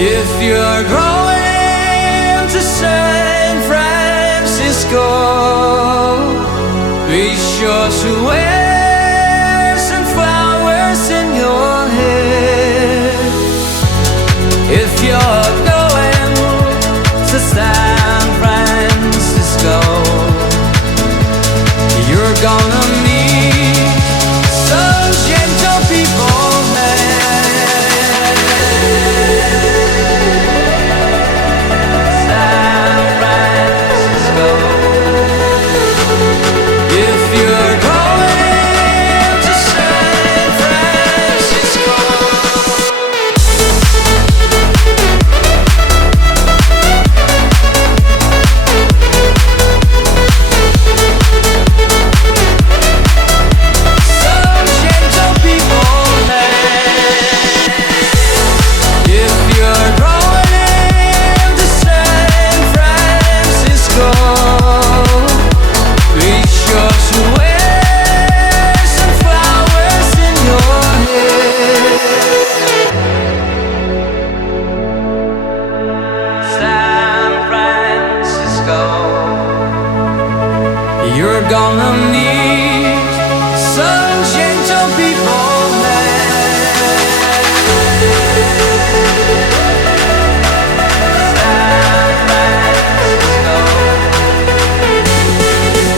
If you're going to San Francisco, be sure to wear some flowers in your hair. If you're going to San Francisco, you're gonna meet some gentle people there. San Francisco. If you're going to San Francisco, some gentle people there. If you're going to San Francisco, be sure to wear some flowers in your hair. San Francisco, you're gonna meet some gentle people there. San Francisco.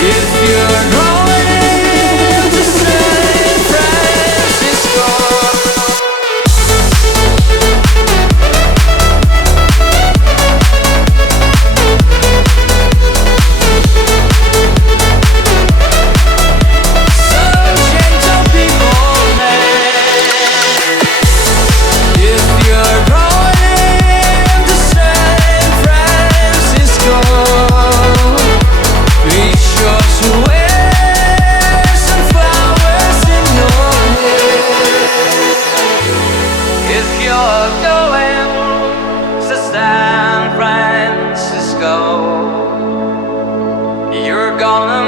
If you're going to San Francisco, some gentle people there. If you're going to San Francisco, be sure to wear some flowers in your hair. If you're going to San Francisco, you're gonna